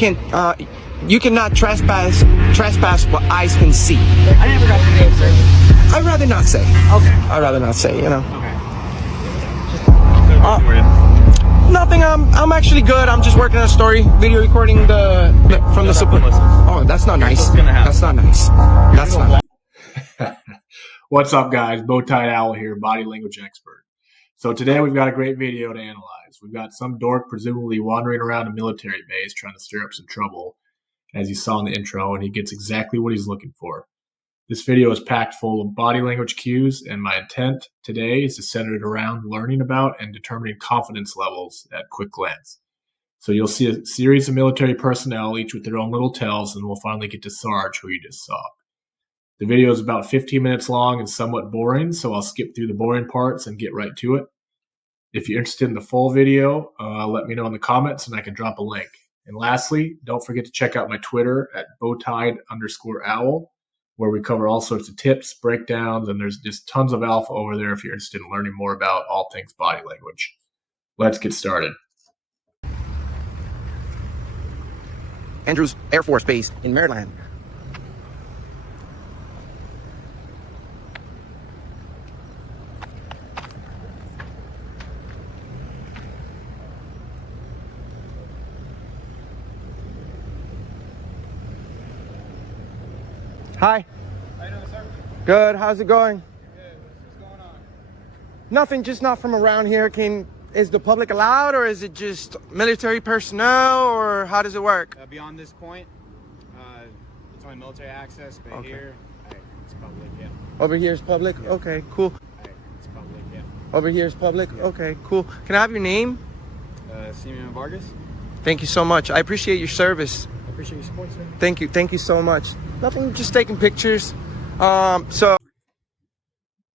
can you cannot trespass what eyes can see. I never got the name, sir. I'd rather not say. Okay. I'd rather not say, you know. Okay. Nothing. I'm actually good. I'm just working on a story, video recording from the super. Oh, that's not nice. That's not nice. That's not. What's up, guys? Bowtied Owl here, body language expert. So today we've got a great video to analyze. We've got some dork presumably wandering around a military base trying to stir up some trouble, as you saw in the intro, and he gets exactly what he's looking for. This video is packed full of body language cues, and my intent today is to center it around learning about and determining confidence levels at quick glance. So you'll see a series of military personnel, each with their own little tells, and we'll finally get to Sarge, who you just saw. The video is about 15 minutes long and somewhat boring, so I'll skip through the boring parts and get right to it. If you're interested in the full video, let me know in the comments and I can drop a link. And lastly, don't forget to check out my Twitter at bowtied_owl, where we cover all sorts of tips, breakdowns, and there's just tons of alpha over there if you're interested in learning more about all things body language. Let's get started. Andrews Air Force Base in Maryland. Hi. How you doing, sir? Good. How's it going? Good. What's going on? Nothing. Just not from around here. Is the public allowed, or is it just military personnel, or how does it work? Beyond this point, it's only military access, but Okay. here, it's public, yeah. Over here is public. Yeah. Okay. Cool. It's public, yeah. Over here is public. Yeah. Okay. Cool. Can I have your name? Simeon Vargas. Thank you so much. I appreciate your service. I appreciate your support, sir. Thank you. Thank you so much. Nothing. Just taking pictures. So.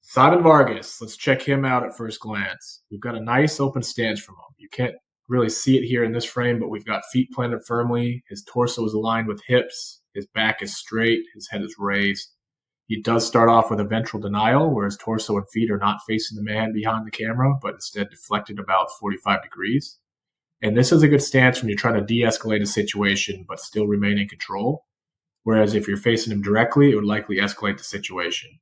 Simon Vargas, let's check him out at first glance. We've got a nice open stance from him. You can't really see it here in this frame, but we've got feet planted firmly. His torso is aligned with hips. His back is straight. His head is raised. He does start off with a ventral denial, where his torso and feet are not facing the man behind the camera, but instead deflected about 45 degrees. And this is a good stance when you're trying to de-escalate a situation, but still remain in control. Whereas if you're facing him directly, it would likely escalate the situation.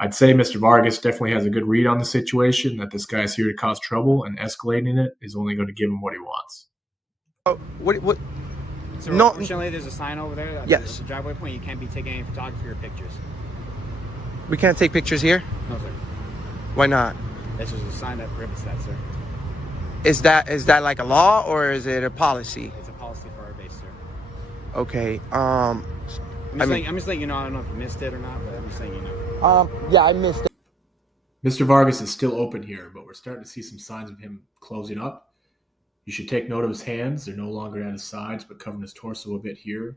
I'd say Mr. Vargas definitely has a good read on the situation, that this guy's here to cause trouble, and escalating it is only going to give him what he wants. What? So No. unfortunately, there's a sign over there. Yes. At the driveway point, you can't be taking any photography or pictures. We can't take pictures here. No, sir. Why not? That's just a sign that prohibits that, sir. Is that like a law, or is it a policy? It's a policy for our base, sir. Okay. I'm just letting you know. I don't know if you missed it or not, but I'm just saying you know. Yeah, I missed it. Mr. Vargas is still open here, but we're starting to see some signs of him closing up. You should take note of his hands. They're no longer at his sides, but covering his torso a bit here.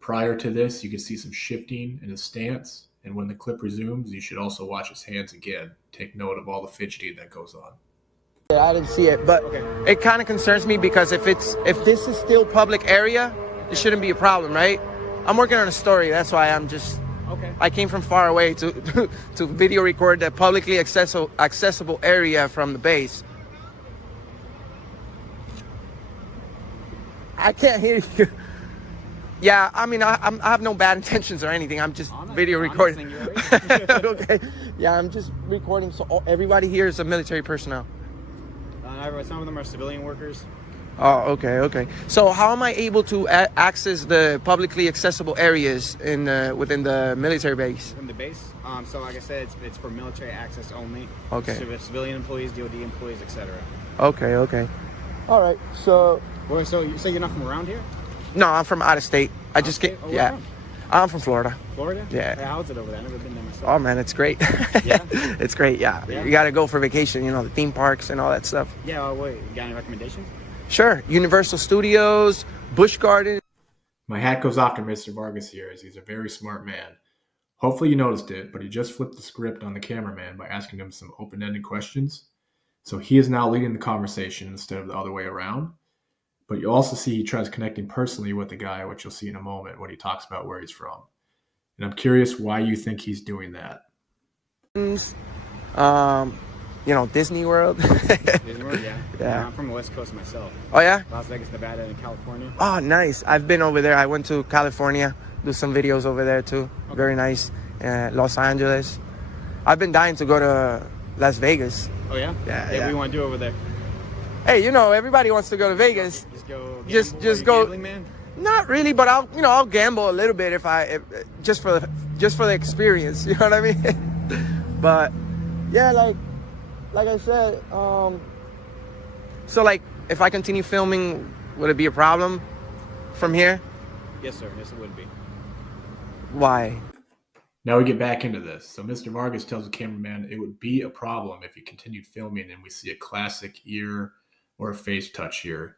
Prior to this, you can see some shifting in his stance, and when the clip resumes, you should also watch his hands again. Take note of all the fidgeting that goes on. Yeah, I didn't see it, but Okay. it kind of concerns me because if this is still public area, it shouldn't be a problem, right? I'm working on a story. That's why I'm just. Okay. I came from far away to to video record the publicly accessible area from the base. I can't hear you. Yeah, I mean, I have no bad intentions or anything. I'm just video recording. Okay. Yeah, I'm just recording so everybody here is a military personnel. Some of them are civilian workers. Oh, okay. So how am I able to access the publicly accessible areas within the military base? From the base. So like I said, it's for military access only. Okay. Civilian employees, DoD employees, etc. Okay. All right. So. Well, so you say you're not from around here? No, I'm from out of state. I just State? get. Oh, where Yeah. from? I'm from Florida. Florida? Yeah. Hey, how's it over there? I've never been there myself. Oh man, it's great. Yeah? It's great. Yeah. Yeah? You got to go for vacation. You know, the theme parks and all that stuff. Yeah. Wait. You got any recommendations? Sure. Universal Studios, Busch Gardens. My hat goes off to Mr. Vargas here, as he's a very smart man. Hopefully you noticed it, but he just flipped the script on the cameraman by asking him some open-ended questions. So he is now leading the conversation instead of the other way around. But you also see he tries connecting personally with the guy, which you'll see in a moment when he talks about where he's from. And I'm curious why you think he's doing that. Disney World. Disney World, yeah. Yeah. I'm from the West Coast myself. Oh yeah? Las Vegas, Nevada, and California. Oh, nice. I've been over there. I went to California, do some videos over there too. Okay. Very nice. Los Angeles. I've been dying to go to Las Vegas. Oh yeah? Yeah, What do yeah. you want to do over there? Hey, everybody wants to go to Vegas. Just go. Just gamble? Are you go- Gambling, man. Not really, but I'll gamble a little bit if just for the experience. You know what I mean? But yeah, like I said, so like if I continue filming, would it be a problem from here? Yes, sir. Yes, it would be. Why? Now we get back into this. So Mr. Vargas tells the cameraman it would be a problem if he continued filming and we see a classic ear or a face touch here.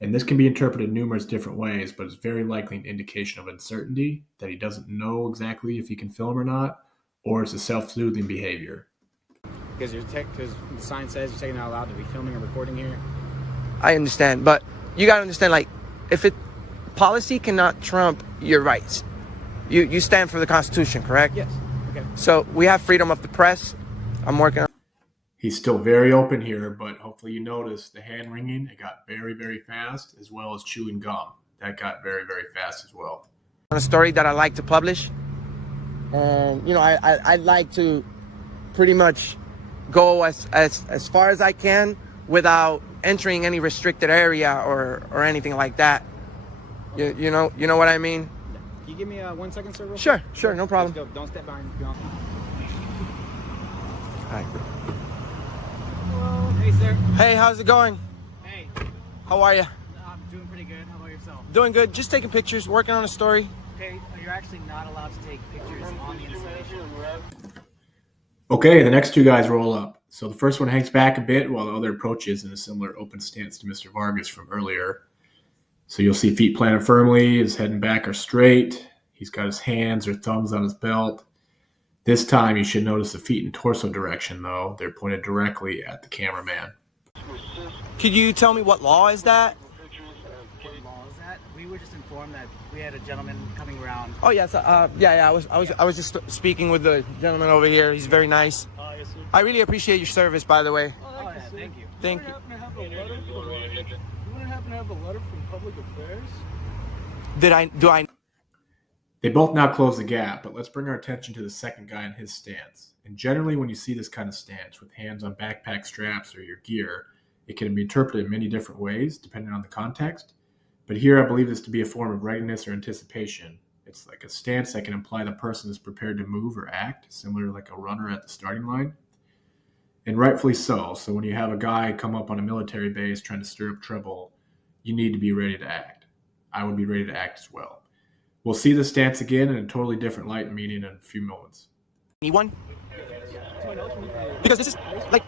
And this can be interpreted numerous different ways, but it's very likely an indication of uncertainty, that he doesn't know exactly if he can film or not, or it's a self-soothing behavior. Because the sign says you're not allowed to be filming or recording here. I understand, but you gotta understand, like, policy cannot trump your rights. You stand for the Constitution, correct? Yes. Okay. So we have freedom of the press. I'm working on. He's still very open here, but hopefully you notice the hand wringing, it got very, very fast, as well as chewing gum. That got very, very fast as well. A story that I like to publish, and I like to pretty much go as far as I can without entering any restricted area or anything like that. You know what I mean? Can you give me 1 second, sir? Real Sure, quick? sure, no problem. Let's go. Don't step behind. All right. Hey, sir. Hey, how's it going? Hey. How are you? I'm doing pretty good. How about yourself? Doing good. Just taking pictures, working on a story. Okay, you're actually not allowed to take pictures on the installation. Okay, the next two guys roll up. So the first one hangs back a bit while the other approaches in a similar open stance to Mr. Vargas from earlier. So you'll see feet planted firmly, his head and back are straight. He's got his hands or thumbs on his belt. This time you should notice the feet in torso direction, though. They're pointed directly at the cameraman. Could you tell me what law is that? What law is that? We were just informed that we had a gentleman coming around. Oh yes, yeah. I was just speaking with the gentleman over here. He's very nice. Yes, sir. I really appreciate your service, by the way. Oh, yeah, thank you. Thank you. You wouldn't happen to have a letter from Public Affairs? Do I? They both now close the gap, but let's bring our attention to the second guy in his stance. And generally when you see this kind of stance with hands on backpack straps or your gear, it can be interpreted in many different ways depending on the context. But here I believe this to be a form of readiness or anticipation. It's like a stance that can imply the person is prepared to move or act, similar to like a runner at the starting line. And rightfully so. So when you have a guy come up on a military base trying to stir up trouble, you need to be ready to act. I would be ready to act as well. We'll see the stance again in a totally different light and meaning in a few moments. Need one? Because this is like,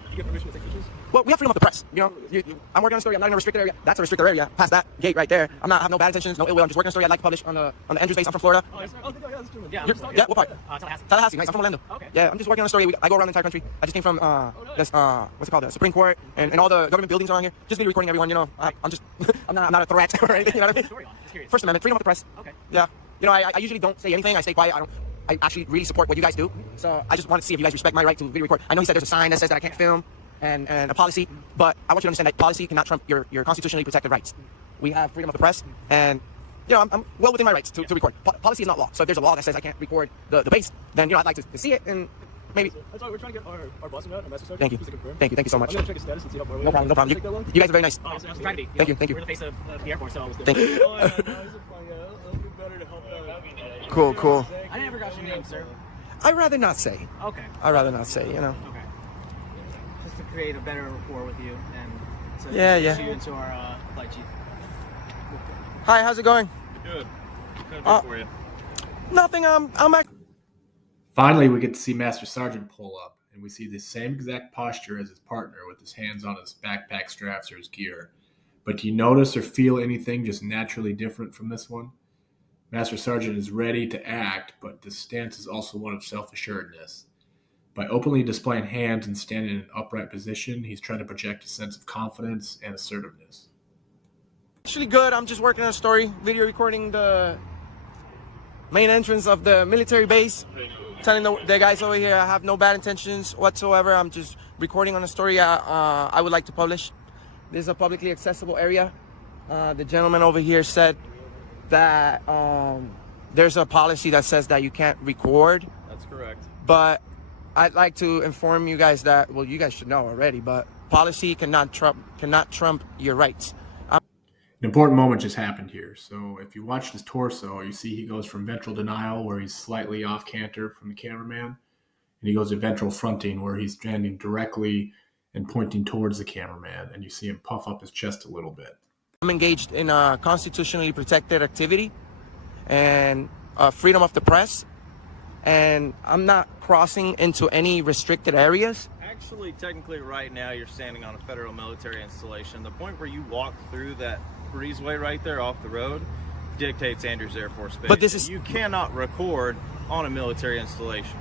well, we have freedom of the press. I'm working on a story. I'm not in a restricted area. That's a restricted area. Past that gate right there. I have no bad intentions, no ill will. I'm just working on a story. I'd like to publish on the Andrews base. I'm from Florida. Oh, yes, sir. Oh, yeah, that's true. Yeah, Yeah, what part? Tallahassee. Tallahassee. Nice. I'm from Orlando. Okay. Yeah, I'm just working on a story. I go around the entire country. I just came from this what's it called? The Supreme Court and all the government buildings around here. Just video recording everyone. I'm just I'm not a threat or anything. You know what I mean? Story on. Just curious. First Amendment, freedom of the press. Okay. Yeah. I usually don't say anything. I stay quiet. I actually really support what you guys do. So I just want to see if you guys respect my right to video record. I know he said there's a sign that says that I can't film and a policy, but I want you to understand that policy cannot trump your constitutionally protected rights. We have freedom of the press, and I'm well within my rights to record. Policy is not law. So if there's a law that says I can't record the base, then I'd like to see it and maybe. That's why we're trying to get our boss out, our master sergeant. Thank you. just to confirm. Thank you so much. I'm going to check his status and see how far we No problem. No problem. Take that long? You guys are very nice. Oh, it's trying to be. Thank you. We're the face of the Air Force, so Thank you. Oh, yeah, no, he's a fun guy. It'll be better to help out. Cool. I never got your name, sir. I'd rather not say. Okay. I'd rather not say. Okay. Just to create a better rapport with you and to Yeah. introduce you into our flight chief. Hi. How's it going? Good. What can I do for you? Nothing. I'm. Finally, we get to see Master Sergeant pull up, and we see the same exact posture as his partner with his hands on his backpack straps or his gear. But do you notice or feel anything just naturally different from this one? Master Sergeant is ready to act, but this stance is also one of self-assuredness. By openly displaying hands and standing in an upright position, he's trying to project a sense of confidence and assertiveness. Actually good. I'm just working on a story, video recording the main entrance of the military base. telling the guys over here I have no bad intentions whatsoever. I'm just recording on a story I would like to publish. This is a publicly accessible area. The gentleman over here said that there's a policy that says that you can't record. That's correct. But I'd like to inform you guys that, well, you guys should know already, but policy cannot trump your rights. An important moment just happened here. So if you watch his torso, you see he goes from ventral denial, where he's slightly off canter from the cameraman, and he goes to ventral fronting, where he's standing directly and pointing towards the cameraman, and you see him puff up his chest a little bit. I'm engaged in a constitutionally protected activity and freedom of the press, and I'm not crossing into any restricted areas. Actually, technically, right now you're standing on a federal military installation. The point where you walk through that breezeway right there off the road dictates Andrews Air Force Base. But this is, you cannot record on a military installation.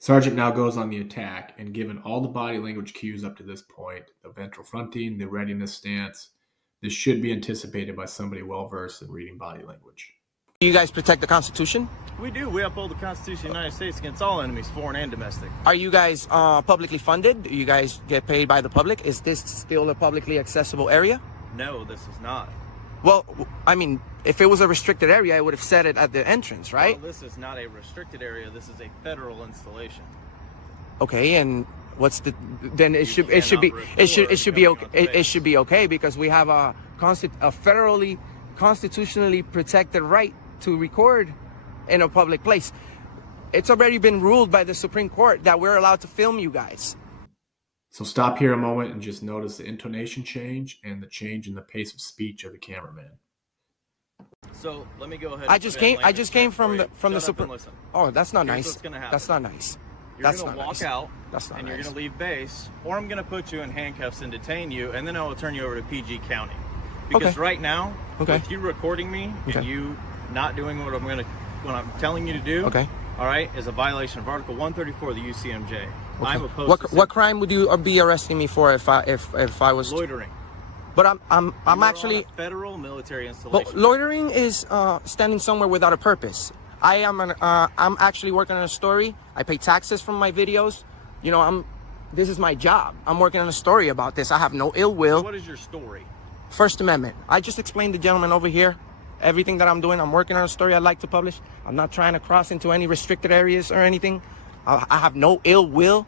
Sergeant now goes on the attack, and given all the body language cues up to this point, the ventral fronting, the readiness stance, this should be anticipated by somebody well-versed in reading body language. Do you guys protect the Constitution? We do. We uphold the Constitution of the United States against all enemies, foreign and domestic. Are you guys publicly funded? Do you guys get paid by the public? Is this still a publicly accessible area? No, this is not. Well, I mean, if it was a restricted area, I would have said it at the entrance, right? Well, this is not a restricted area. This is a federal installation. Okay, and what's the? Then it should be okay because we have a federally constitutionally protected right to record in a public place. It's already been ruled by the Supreme Court that we're allowed to film you guys. So stop here a moment and just notice the intonation change and the change in the pace of speech of the cameraman. So let me go ahead. I just came from the Supreme. Oh, that's not nice. What's gonna happen. That's not nice. You're going to walk out, That's not and nice. you're going to leave base, or I'm going to put you in handcuffs and detain you, and then I will turn you over to PG County. Because Okay. right now, Okay. with you recording me Okay. and you not doing what I'm telling you to do, Okay. all right, is a violation of Article 134 of the UCMJ. I'm opposed to What crime would you be arresting me for if I was? loitering. But I'm You're actually. on a federal military But installation. loitering is standing somewhere without a purpose. I'm actually working on a story. I pay taxes from my videos. You know, this is my job. I'm working on a story about this. I have no ill will. What is your story? First Amendment. I just explained to the gentleman over here everything that I'm doing. I'm working on a story I'd like to publish. I'm not trying to cross into any restricted areas or anything. I have no ill will.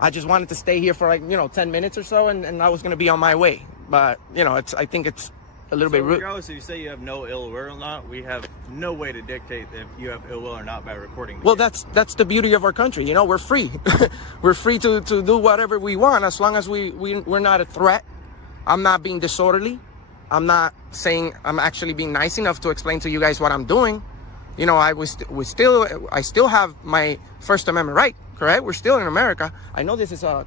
I just wanted to stay here for 10 minutes or so, and I was going to be on my way. But, I think it's a little bit rude. Regardless if you say you have no ill will or not, we have no way to dictate if you have ill will or not by recording. Well, that's the beauty of our country. We're free. We're free to do whatever we want as long as we're not a threat. I'm not being disorderly. I'm not saying I'm actually being nice enough to explain to you guys what I'm doing. I still have my First Amendment right, correct? We're still in America. I know this is a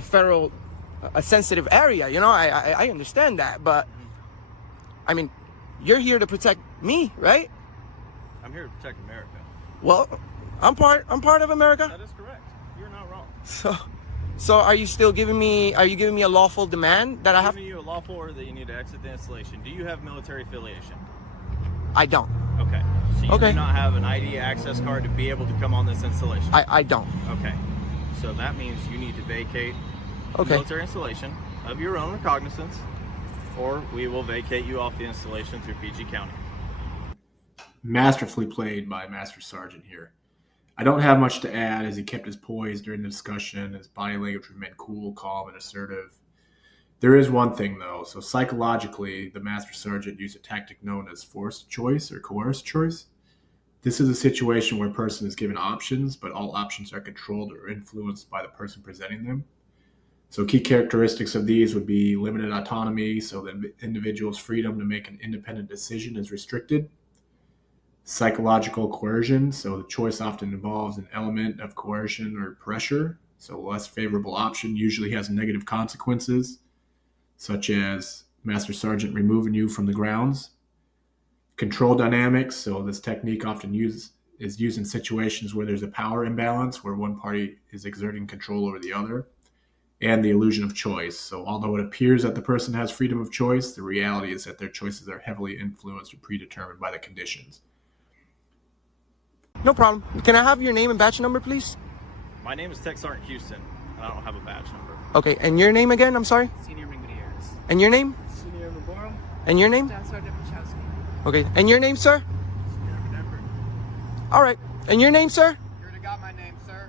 federal, a sensitive area. I understand that, but I mean, you're here to protect me, right? I'm here to protect America. Well, I'm part of America. That is correct. You're not wrong. So are you giving me a lawful demand that I I'm have? giving you a lawful order that you need to exit the installation. Do you have military affiliation? I don't. Okay. So you Okay. do not have an ID access card to be able to come on this installation? I don't. Okay. So that means you need to vacate the Okay. military installation of your own recognizance, or we will vacate you off the installation through PG County. Masterfully played by Master Sergeant here. I don't have much to add, as he kept his poise during the discussion. His body language remained cool, calm, and assertive. There is one thing, though. So psychologically, the Master Sergeant used a tactic known as forced choice or coerced choice. This is a situation where a person is given options, but all options are controlled or influenced by the person presenting them. So key characteristics of these would be limited autonomy, so the individual's freedom to make an independent decision is restricted. Psychological coercion, so the choice often involves an element of coercion or pressure. So a less favorable option usually has negative consequences, such as Master Sergeant removing you from the grounds. Control dynamics, so this technique often is used in situations where there's a power imbalance, where one party is exerting control over the other. And the illusion of choice. So although it appears that the person has freedom of choice, the reality is that their choices are heavily influenced or predetermined by the conditions. No problem. Can I have your name and badge number, please? My name is Tech Sergeant Houston, and I don't have a badge number. Okay, and your name again? I'm sorry. Senior Brigadiers. And your name? Senior Navarro. And your name? Staff Sergeant Pachowski. Okay, and your name, sir? All right, and your name, sir? You already got my name, sir.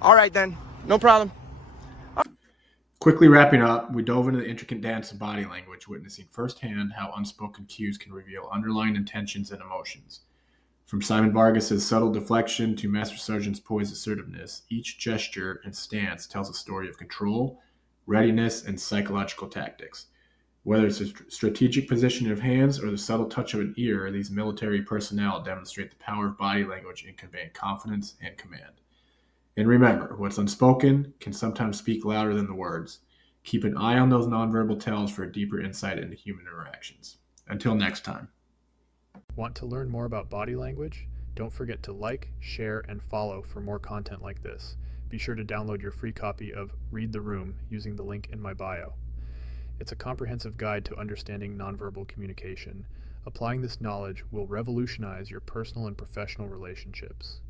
All right then, no problem. Quickly wrapping up, we dove into the intricate dance of body language, witnessing firsthand how unspoken cues can reveal underlying intentions and emotions. From Simon Vargas's subtle deflection to Master Sergeant's poised assertiveness, each gesture and stance tells a story of control, readiness, and psychological tactics. Whether it's a strategic position of hands or the subtle touch of an ear, these military personnel demonstrate the power of body language in conveying confidence and command. And remember, what's unspoken can sometimes speak louder than the words. Keep an eye on those nonverbal tells for a deeper insight into human interactions. Until next time. Want to learn more about body language? Don't forget to like, share, and follow for more content like this. Be sure to download your free copy of Read the Room using the link in my bio. It's a comprehensive guide to understanding nonverbal communication. Applying this knowledge will revolutionize your personal and professional relationships.